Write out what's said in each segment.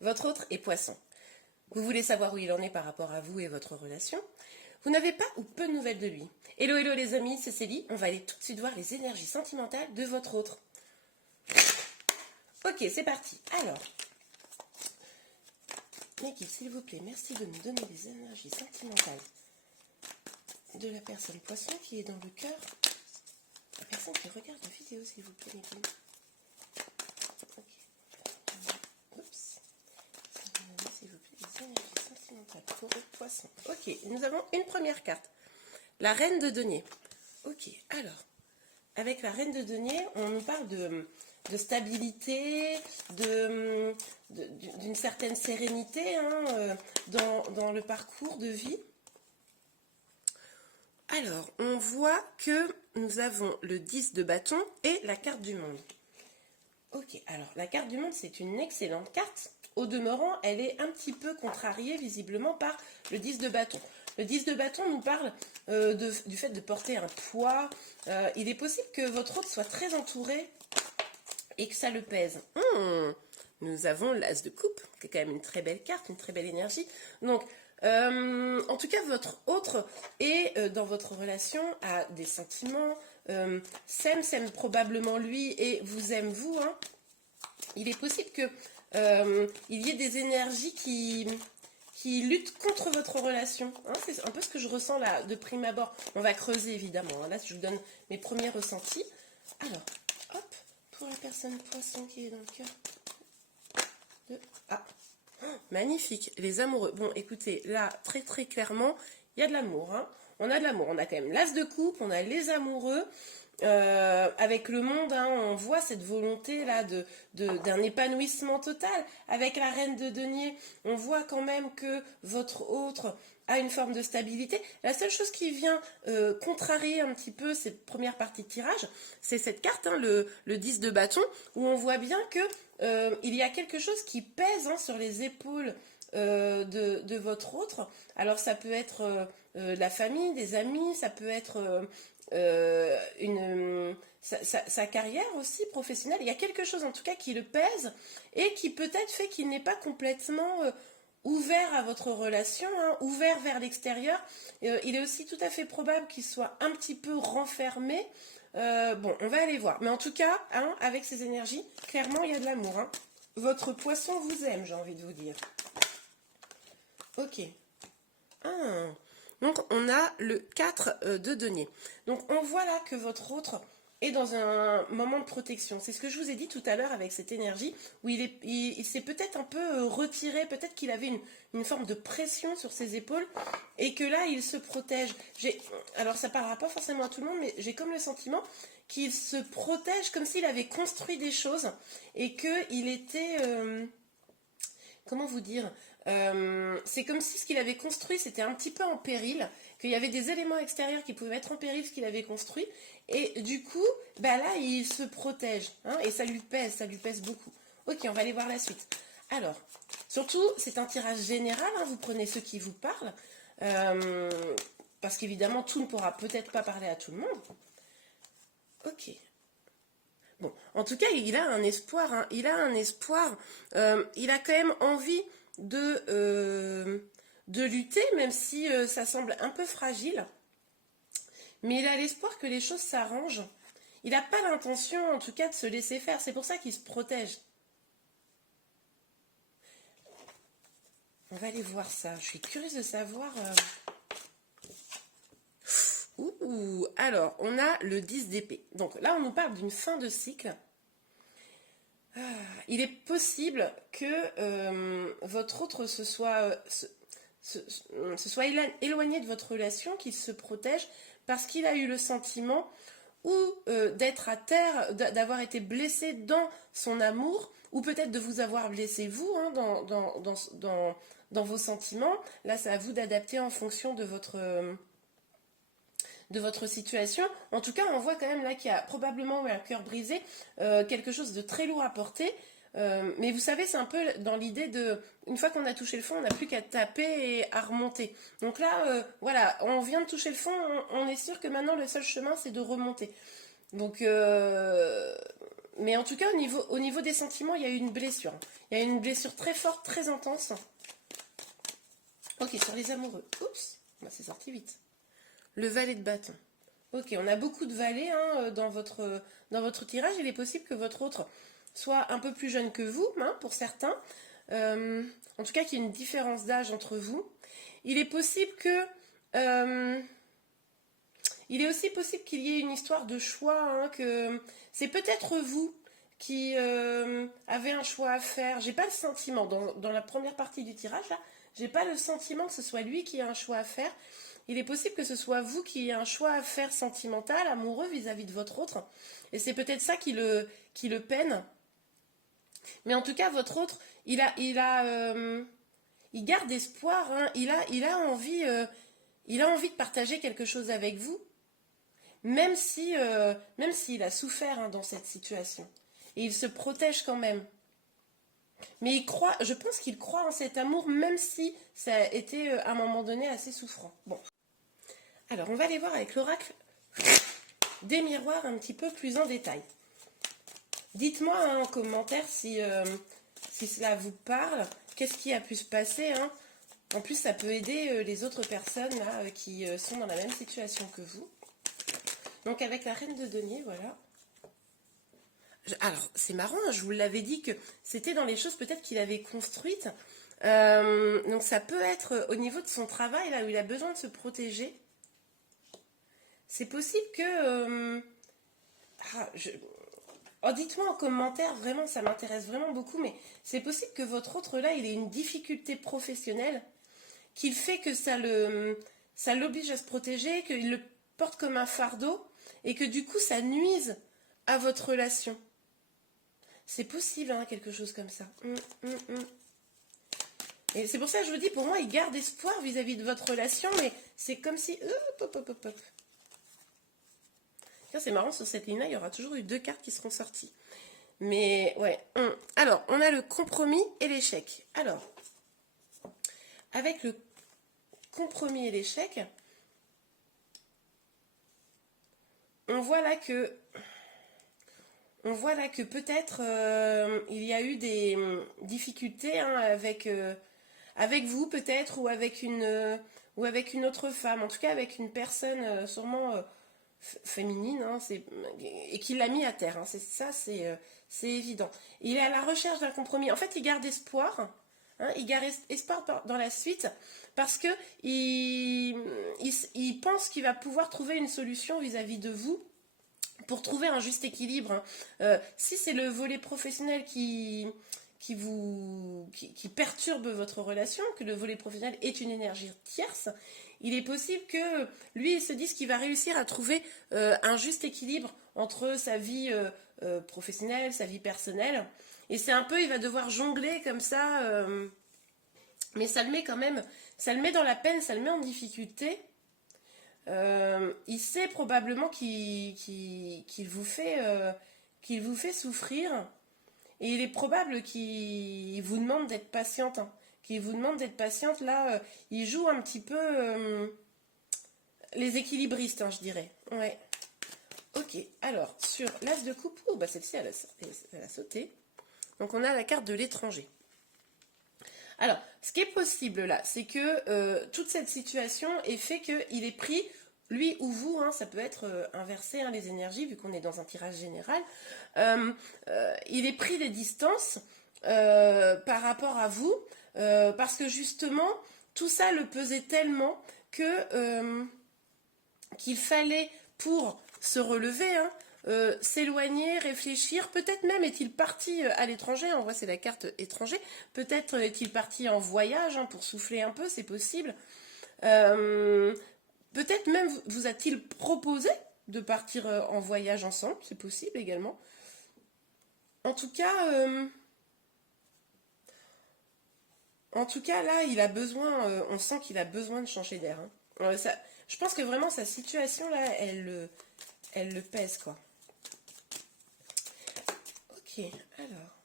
Votre autre est Poisson. Vous voulez savoir où il en est par rapport à vous et votre relation. Vous n'avez pas ou peu de nouvelles de lui. Hello, hello les amis, c'est Célie. On va aller tout de suite voir les énergies sentimentales de votre autre. Ok, c'est parti. Alors, l'équipe, s'il vous plaît, merci de nous donner les énergies sentimentales de la personne Poisson qui est dans le cœur. La personne qui regarde la vidéo, s'il vous plaît, l'équipe. Ok. Oups. S'il vous plaît, les énergies sentimentales pour le Poisson. Ok, nous avons une première carte. La reine de denier. Ok, alors, avec la reine de denier, on nous parle de stabilité, d'une certaine sérénité dans le parcours de vie. Alors, on voit que nous avons le 10 de bâton et la carte du monde. Ok, alors la carte du monde, c'est une excellente carte. Au demeurant, elle est un petit peu contrariée visiblement par le 10 de bâton. Le 10 de bâton nous parle du fait de porter un poids. Il est possible que votre hôte soit très entouré et que ça le pèse. Nous avons l'as de coupe, qui est quand même une très belle carte, une très belle énergie. Donc, en tout cas, votre autre est dans votre relation a des sentiments, s'aime probablement lui et vous aime vous. Il est possible que il y ait des énergies qui luttent contre votre relation. C'est un peu ce que je ressens là de prime abord. On va creuser évidemment. Là, je vous donne mes premiers ressentis. Alors, hop, pour la personne Poisson qui est dans le cœur. Ah, magnifique, les amoureux. Bon, écoutez, là, très très clairement, il y a de l'amour. On a de l'amour. On a quand même l'as de coupe, on a les amoureux. Avec le monde, on voit cette volonté là d'un épanouissement total. Avec la reine de denier, on voit quand même que votre autre a une forme de stabilité. La seule chose qui vient contrarier un petit peu cette première partie de tirage, c'est cette carte, le 10 de bâton, où on voit bien que il y a quelque chose qui pèse sur les épaules de votre autre. Alors ça peut être la famille, des amis, ça peut être sa carrière aussi professionnelle. Il y a quelque chose en tout cas qui le pèse et qui peut-être fait qu'il n'est pas complètement ouvert à votre relation, ouvert vers l'extérieur. Il est aussi tout à fait probable qu'il soit un petit peu renfermé. Bon, on va aller voir. Mais en tout cas, avec ces énergies, clairement, il y a de l'amour. Votre Poisson vous aime, j'ai envie de vous dire. Ok. Donc, on a le 4 de denier. Donc, on voit là que votre autre est dans un moment de protection. C'est ce que je vous ai dit tout à l'heure avec cette énergie où il s'est peut-être un peu retiré, peut-être qu'il avait une forme de pression sur ses épaules et que là, il se protège. Alors, ça ne parlera pas forcément à tout le monde, mais j'ai comme le sentiment qu'il se protège comme s'il avait construit des choses et qu'il était... comment vous dire, c'est comme si ce qu'il avait construit c'était un petit peu en péril, qu'il y avait des éléments extérieurs qui pouvaient mettre en péril ce qu'il avait construit, et du coup, là il se protège, et ça lui pèse beaucoup. Ok, on va aller voir la suite. Alors, surtout, c'est un tirage général, vous prenez ceux qui vous parlent, parce qu'évidemment tout ne pourra peut-être pas parler à tout le monde. Ok. Bon, en tout cas, il a un espoir, il a un espoir, il a quand même envie de lutter, même si ça semble un peu fragile, mais il a l'espoir que les choses s'arrangent. Il n'a pas l'intention, en tout cas, de se laisser faire, c'est pour ça qu'il se protège. On va aller voir ça, je suis curieuse de savoir... Alors, on a le 10 d'épée. Donc là, on nous parle d'une fin de cycle. Il est possible que votre autre se soit éloigné de votre relation, qu'il se protège parce qu'il a eu le sentiment ou d'être à terre, d'avoir été blessé dans son amour, ou peut-être de vous avoir blessé vous dans vos sentiments. Là, c'est à vous d'adapter en fonction de votre situation. En tout cas, on voit quand même là qu'il y a probablement un cœur brisé, quelque chose de très lourd à porter. Mais vous savez, c'est un peu dans l'idée de, une fois qu'on a touché le fond, on n'a plus qu'à taper et à remonter. Donc là, voilà, on vient de toucher le fond, on est sûr que maintenant le seul chemin, c'est de remonter. Donc, Mais en tout cas, au niveau des sentiments, il y a eu une blessure. Il y a eu une blessure très forte, très intense. Ok, sur les amoureux. Oups, bah, c'est sorti vite. Le valet de bâton. Ok, on a beaucoup de valets hein, dans votre tirage. Il est possible que votre autre soit un peu plus jeune que vous, hein, pour certains. En tout cas, qu'il y ait une différence d'âge entre vous. Il est possible que... il est aussi possible qu'il y ait une histoire de choix, hein, que c'est peut-être vous qui avez un choix à faire. J'ai pas le sentiment, dans la première partie du tirage, là, j'ai pas le sentiment que ce soit lui qui a un choix à faire. Il est possible que ce soit vous qui ayez un choix à faire sentimental, amoureux vis-à-vis de votre autre. Et c'est peut-être ça qui le peine. Mais en tout cas, votre autre, il garde espoir, hein, il a envie de partager quelque chose avec vous, même s'il a souffert hein, dans cette situation. Et il se protège quand même. Mais je pense qu'il croit en cet amour, même si ça a été à un moment donné assez souffrant. Bon. Alors, on va aller voir avec l'oracle des miroirs un petit peu plus en détail. Dites-moi hein, en commentaire si cela vous parle, qu'est-ce qui a pu se passer. Hein. En plus, ça peut aider les autres personnes là, qui sont dans la même situation que vous. Donc, avec la reine de denier, voilà. Alors, c'est marrant, hein, je vous l'avais dit que c'était dans les choses peut-être qu'il avait construites. Donc, ça peut être au niveau de son travail, là où il a besoin de se protéger. C'est possible que... Oh, dites-moi en commentaire, vraiment, ça m'intéresse vraiment beaucoup, mais c'est possible que votre autre, là, il ait une difficulté professionnelle qui fait que ça l'oblige à se protéger, qu'il le porte comme un fardeau, et que du coup, ça nuise à votre relation. C'est possible, hein, quelque chose comme ça. Et c'est pour ça que je vous dis, pour moi, il garde espoir vis-à-vis de votre relation, mais c'est comme si... C'est marrant, sur cette ligne-là, il y aura toujours eu 2 cartes qui seront sorties. Mais, ouais. Alors, on a le compromis et l'échec. Alors, avec le compromis et l'échec, on voit là que peut-être il y a eu des difficultés hein, avec vous peut-être ou avec une autre femme, en tout cas avec une personne sûrement féminine hein, et qui l'a mis à terre. Hein, c'est évident. Il est à la recherche d'un compromis. En fait, il garde espoir. Hein, il garde espoir dans la suite parce que il pense qu'il va pouvoir trouver une solution vis-à-vis de vous. Pour trouver un juste équilibre, hein. Si c'est le volet professionnel qui perturbe votre relation, que le volet professionnel est une énergie tierce, il est possible que lui il se dise qu'il va réussir à trouver un juste équilibre entre sa vie professionnelle, sa vie personnelle. Et c'est un peu, il va devoir jongler comme ça, mais ça le met quand même, ça le met dans la peine, ça le met en difficulté. Il sait probablement qu'il vous fait souffrir et il est probable qu'il vous demande d'être patiente. Hein, qu'il vous demande d'être patiente. Là, il joue un petit peu les équilibristes, hein, je dirais. Ouais. Ok, alors, sur l'as de coupe, oh, bah celle-ci, elle a sauté. Donc, on a la carte de l'étranger. Alors, ce qui est possible là, c'est que toute cette situation est fait qu'il est pris, lui ou vous, hein, ça peut être inversé, hein, les énergies, vu qu'on est dans un tirage général, il est pris des distances par rapport à vous, parce que justement, tout ça le pesait tellement que qu'il fallait, pour se relever, hein, s'éloigner, réfléchir, peut-être même est-il parti à l'étranger, en vrai c'est la carte étranger, peut-être est-il parti en voyage hein, pour souffler un peu, c'est possible, peut-être même vous a-t-il proposé de partir en voyage ensemble, c'est possible également. En tout cas là il a besoin, on sent qu'il a besoin de changer d'air. Hein. Je pense que vraiment sa situation là, elle le pèse quoi. Ok, alors.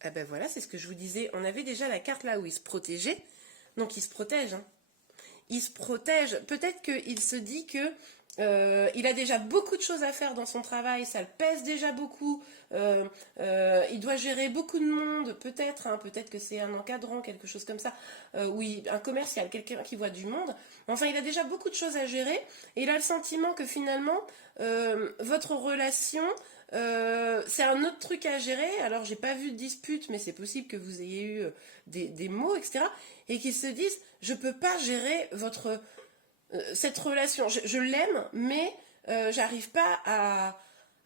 Ah ben voilà, c'est ce que je vous disais. On avait déjà la carte là où il se protégeait. Donc il se protège. Hein. il se protège. Peut-être qu'il se dit que il a déjà beaucoup de choses à faire dans son travail, ça le pèse déjà beaucoup. Il doit gérer beaucoup de monde, peut-être, hein, peut-être que c'est un encadrant, quelque chose comme ça, oui, un commercial, quelqu'un qui voit du monde. Enfin, il a déjà beaucoup de choses à gérer et il a le sentiment que finalement, votre relation, c'est un autre truc à gérer. Alors, j'ai pas vu de dispute, mais c'est possible que vous ayez eu des mots, etc. Et qu'ils se disent, je peux pas gérer cette relation. Je l'aime, mais j'arrive pas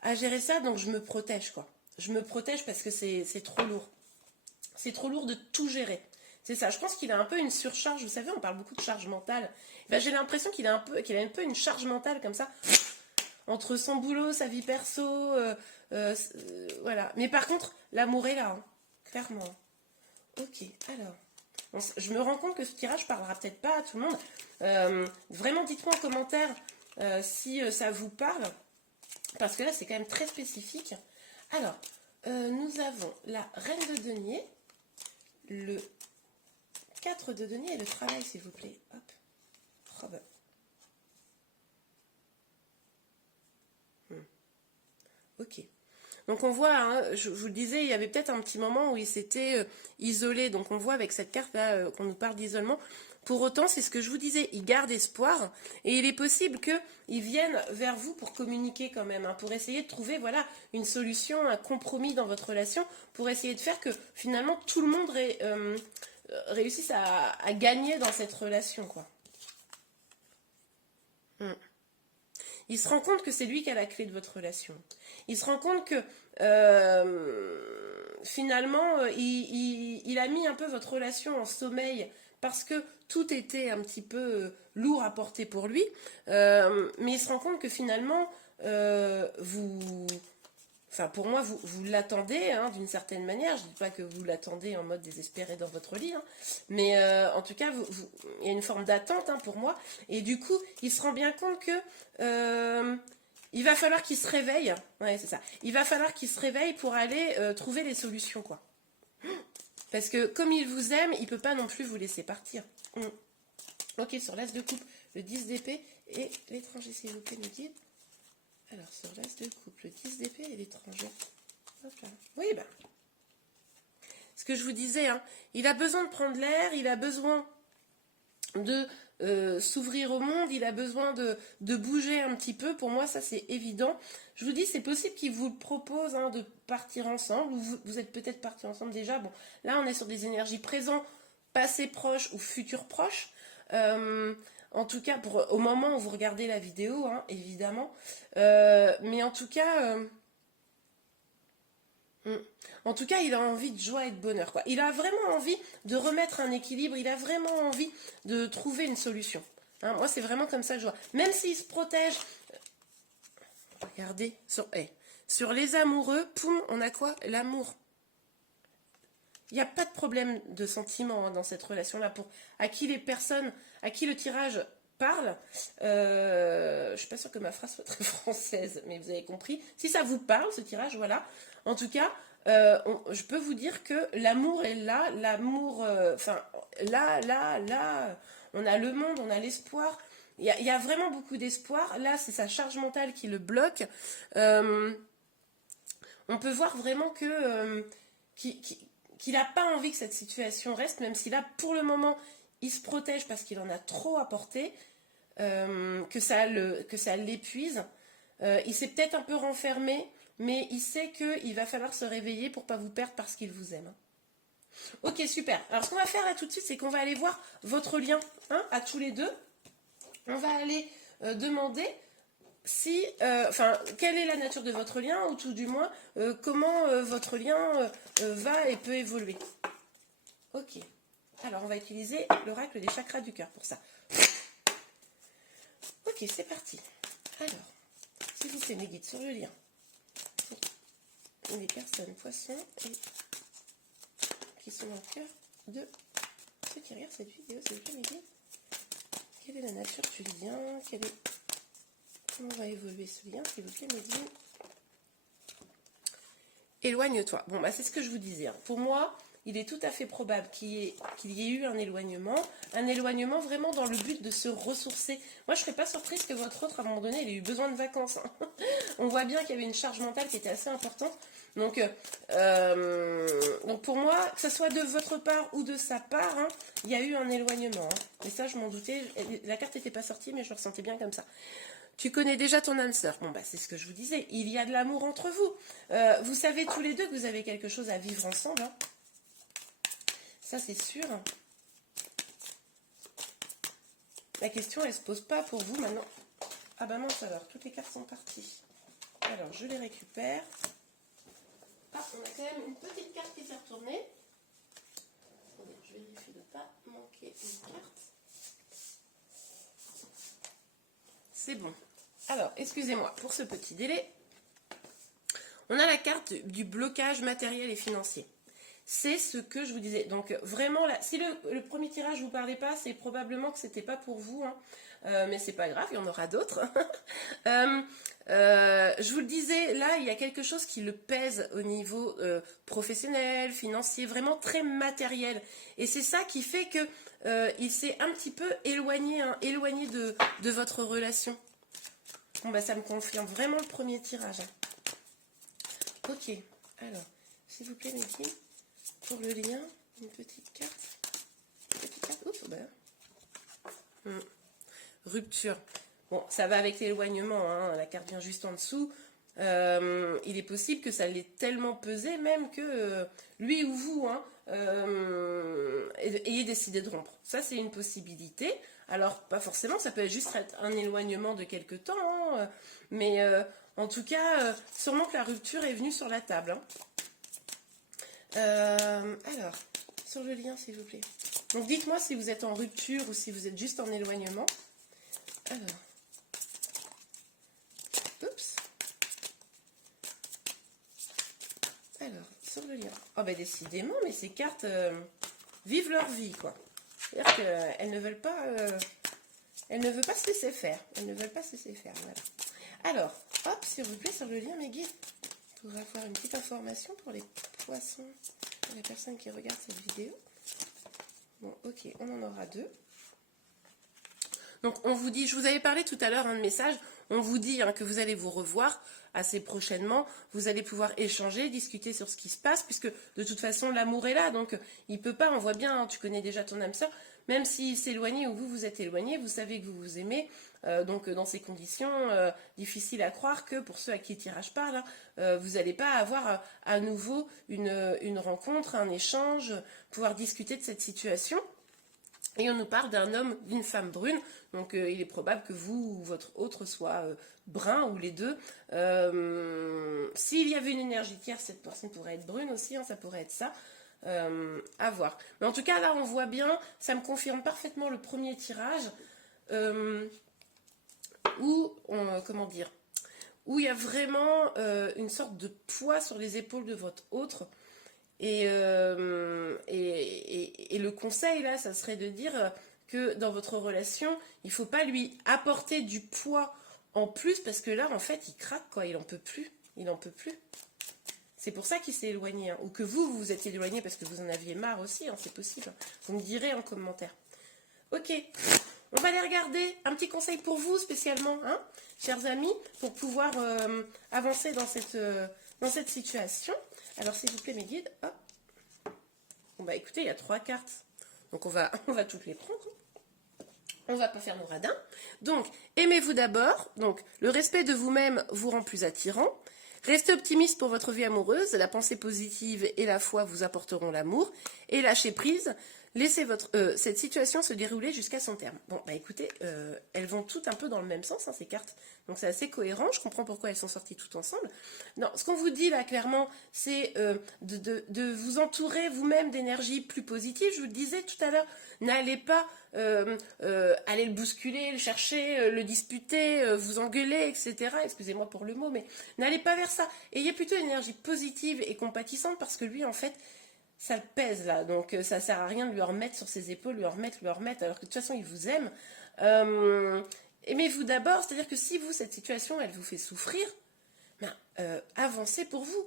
à gérer ça, donc je me protège, quoi. Je me protège parce que c'est trop lourd. C'est trop lourd de tout gérer. C'est ça. Je pense qu'il a un peu une surcharge. Vous savez, on parle beaucoup de charge mentale. Ben, j'ai l'impression qu'il a un peu une charge mentale comme ça entre son boulot, sa vie perso, voilà. Mais par contre, l'amour est là, hein, clairement. Ok, alors. Je me rends compte que ce tirage parlera peut-être pas à tout le monde. Vraiment, dites-moi en commentaire si ça vous parle. Parce que là, c'est quand même très spécifique. Alors, nous avons la reine de denier, le 4 de denier et le travail, s'il vous plaît. Hop. Oh, ben. Ok. Donc on voit, hein, je vous le disais, il y avait peut-être un petit moment où il s'était isolé. Donc on voit avec cette carte-là qu'on nous parle d'isolement. Pour autant, c'est ce que je vous disais, il garde espoir. Et il est possible qu'il vienne vers vous pour communiquer quand même, hein, pour essayer de trouver voilà, une solution, un compromis dans votre relation, pour essayer de faire que finalement tout le monde réussisse à gagner dans cette relation, quoi. Il se rend compte que c'est lui qui a la clé de votre relation. Il se rend compte que finalement, il a mis un peu votre relation en sommeil parce que tout était un petit peu lourd à porter pour lui. Mais il se rend compte que finalement, enfin, pour moi, vous l'attendez hein, d'une certaine manière. Je ne dis pas que vous l'attendez en mode désespéré dans votre lit. Hein. Mais en tout cas, il y a une forme d'attente hein, pour moi. Et du coup, il se rend bien compte que il va falloir qu'il se réveille. Ouais, c'est ça. Il va falloir qu'il se réveille pour aller trouver les solutions, quoi. Parce que comme il vous aime, il ne peut pas non plus vous laisser partir. Ok, sur l'as de coupe, le 10 d'épée et l'étranger, s'il vous plaît, nous dit. Alors, sur l'as de coupe, le 10 d'épée et l'étranger. Hop là. Oui, ben. Ce que je vous disais, hein, il a besoin de prendre l'air, il a besoin de s'ouvrir au monde, il a besoin de bouger un petit peu. Pour moi, ça, c'est évident. Je vous dis, c'est possible qu'il vous propose hein, de partir ensemble, ou vous êtes peut-être partis ensemble déjà. Bon, là, on est sur des énergies présents, passé proche ou futur proche. En tout cas, au moment où vous regardez la vidéo, hein, évidemment. Mais en tout cas, il a envie de joie et de bonheur, quoi. Il a vraiment envie de remettre un équilibre. Il a vraiment envie de trouver une solution. Hein, moi, c'est vraiment comme ça que je vois. Même s'il se protège, regardez, sur les amoureux, poum, on a quoi? L'amour. Il n'y a pas de problème de sentiment hein, dans cette relation-là. À qui le tirage parle, je suis pas sûre que ma phrase soit très française, mais vous avez compris. Si ça vous parle, ce tirage, voilà. En tout cas, je peux vous dire que l'amour est là. L'amour, là, on a le monde, on a l'espoir. Il y a vraiment beaucoup d'espoir. Là, c'est sa charge mentale qui le bloque. On peut voir vraiment que qu'il n'a pas envie que cette situation reste, même si là, pour le moment, il se protège parce qu'il en a trop à porter, que ça l'épuise. Il s'est peut-être un peu renfermé, mais il sait qu'il va falloir se réveiller pour ne pas vous perdre parce qu'il vous aime. Ok, super. Alors, ce qu'on va faire là tout de suite, c'est qu'on va aller voir votre lien hein, à tous les deux. On va aller demander quelle est la nature de votre lien, ou tout du moins, comment votre lien va et peut évoluer. Ok. Alors, on va utiliser l'oracle des chakras du cœur pour ça. Ok, c'est parti. Alors, s'il vous plaît, mes guides, sur le lien. Pour les personnes poissons qui sont dans le cœur de ceux qui regardent cette vidéo, s'il vous plaît, mes guides. Quelle est la nature du lien? Comment va évoluer ce lien, s'il vous plaît, mes guides? Éloigne-toi. Bon, bah, c'est ce que je vous disais. Hein. Pour moi, il est tout à fait probable qu'il y ait eu un éloignement vraiment dans le but de se ressourcer. Moi, je ne serais pas surprise que votre autre, à un moment donné, il ait eu besoin de vacances. Hein. On voit bien qu'il y avait une charge mentale qui était assez importante. Donc pour moi, que ce soit de votre part ou de sa part, hein, il y a eu un éloignement. Hein. Et ça, je m'en doutais. La carte n'était pas sortie, mais je le ressentais bien comme ça. Tu connais déjà ton âme sœur. Bon, bah, c'est ce que je vous disais. Il y a de l'amour entre vous. Vous savez tous les deux que vous avez quelque chose à vivre ensemble. Hein. Ça, c'est sûr. La question, elle ne se pose pas pour vous maintenant. Ah bah mince alors, toutes les cartes sont parties. Alors, je les récupère. Ah, on a quand même une petite carte qui s'est retournée. Attendez, je vérifie de ne pas manquer une carte. C'est bon. Alors, excusez-moi pour ce petit délai. On a la carte du blocage matériel et financier. C'est ce que je vous disais. Donc, vraiment, là, si le premier tirage ne vous parlait pas, c'est probablement que ce n'était pas pour vous. Hein. Mais c'est pas grave, il y en aura d'autres. Je vous le disais, là, il y a quelque chose qui le pèse au niveau professionnel, financier, vraiment très matériel. Et c'est ça qui fait que il s'est un petit peu éloigné, hein, éloigné de votre relation. Bon, bah, ça me confirme vraiment le premier tirage. Hein. Ok, alors, s'il vous plaît, Meki, pour le lien, une petite carte. Oups, bah. Rupture. Bon, ça va avec l'éloignement, hein. La carte vient juste en dessous. Il est possible que ça l'ait tellement pesé, même que lui ou vous hein, ayez décidé de rompre. Ça, c'est une possibilité. Alors, pas forcément, ça peut juste être un éloignement de quelque temps, hein, mais en tout cas, sûrement que la rupture est venue sur la table. Hein. Alors, sur le lien, s'il vous plaît. Donc, dites-moi si vous êtes en rupture ou si vous êtes juste en éloignement. Alors, oups. Alors, sur le lien. Oh, ben décidément, mais ces cartes vivent leur vie, quoi. C'est-à-dire qu'elles ne veulent pas... elles ne veulent pas se laisser faire. Elles ne veulent pas se laisser faire, voilà. Alors, hop, s'il vous plaît, sur le lien, mes guides, pour avoir une petite information pour les poissons, pour les personnes qui regardent cette vidéo. Bon, ok, on en aura deux. Donc, on vous dit, je vous avais parlé tout à l'heure de message, on vous dit hein, que vous allez vous revoir assez prochainement, vous allez pouvoir échanger, discuter sur ce qui se passe, puisque de toute façon, l'amour est là, donc il peut pas, on voit bien, hein, tu connais déjà ton âme sœur, même s'il s'est éloigné ou vous êtes éloigné, vous savez que vous vous aimez, donc dans ces conditions, difficile à croire que pour ceux à qui le tirage parle, hein, vous n'allez pas avoir à nouveau une rencontre, un échange, pouvoir discuter de cette situation. Et on nous parle d'un homme, d'une femme brune, donc il est probable que vous ou votre autre soit brun ou les deux. S'il y avait une énergie tierce, cette personne pourrait être brune aussi, hein, ça pourrait être ça. À voir. Mais en tout cas, là, on voit bien, ça me confirme parfaitement le premier tirage, comment dire, où il y a vraiment une sorte de poids sur les épaules de votre autre. Et le conseil, là, ça serait de dire que dans votre relation, il ne faut pas lui apporter du poids en plus, parce que là, en fait, il craque, quoi, il n'en peut plus. Il n'en peut plus. C'est pour ça qu'il s'est éloigné. Hein. Ou que vous vous êtes éloigné parce que vous en aviez marre aussi, hein, c'est possible. Vous me direz en commentaire. Ok, on va aller regarder un petit conseil pour vous spécialement, hein, chers amis, pour pouvoir avancer dans cette situation. Alors, s'il vous plaît, mes guides, hop. Bon, bah écoutez, il y a 3 cartes. Donc, on va toutes les prendre. On va pas faire nos radins. Donc, aimez-vous d'abord. Donc, le respect de vous-même vous rend plus attirant. Restez optimiste pour votre vie amoureuse. La pensée positive et la foi vous apporteront l'amour. Et lâchez prise. Laissez cette situation se dérouler jusqu'à son terme. Bon, bah écoutez, elles vont toutes un peu dans le même sens, hein, ces cartes. Donc c'est assez cohérent, je comprends pourquoi elles sont sorties toutes ensemble. Non, ce qu'on vous dit là, clairement, c'est de vous entourer vous-même d'énergie plus positive. Je vous le disais tout à l'heure, n'allez pas aller le bousculer, le chercher, le disputer, vous engueuler, etc. Excusez-moi pour le mot, mais n'allez pas vers ça. Ayez plutôt une énergie positive et compatissante, parce que lui, en fait, ça le pèse là, donc ça sert à rien de lui remettre sur ses épaules, lui remettre, alors que de toute façon il vous aime. Aimez-vous d'abord, c'est-à-dire que si vous, cette situation, elle vous fait souffrir, avancez pour vous.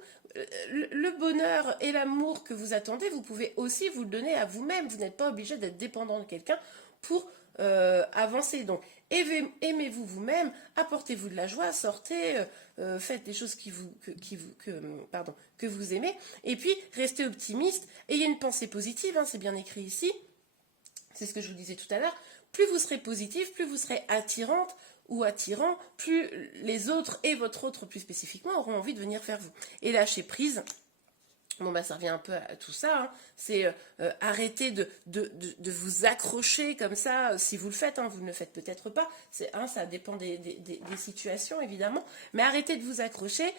Le bonheur et l'amour que vous attendez, vous pouvez aussi vous le donner à vous-même. Vous n'êtes pas obligé d'être dépendant de quelqu'un pour avancer. Donc, aimez-vous vous-même, apportez-vous de la joie, sortez, faites des choses que vous aimez. Et puis, restez optimiste, ayez une pensée positive, hein, c'est bien écrit ici. C'est ce que je vous disais tout à l'heure. Plus vous serez positif, plus vous serez attirante ou attirant, plus les autres et votre autre plus spécifiquement auront envie de venir vers vous. Et lâcher prise, bon bah ça revient un peu à tout ça, hein. C'est arrêter de vous accrocher comme ça, si vous le faites, hein, vous ne le faites peut-être pas, ça dépend des situations évidemment, mais arrêtez de vous accrocher.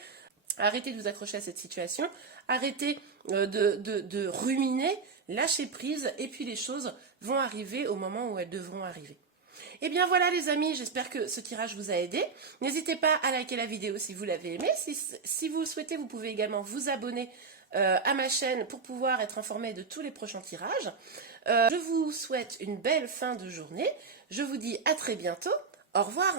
Arrêtez de vous accrocher à cette situation, arrêtez de ruminer, lâchez prise, et puis les choses vont arriver au moment où elles devront arriver. Et bien voilà les amis, j'espère que ce tirage vous a aidé. N'hésitez pas à liker la vidéo si vous l'avez aimé. Si vous le souhaitez, vous pouvez également vous abonner à ma chaîne pour pouvoir être informé de tous les prochains tirages. Je vous souhaite une belle fin de journée. Je vous dis à très bientôt. Au revoir.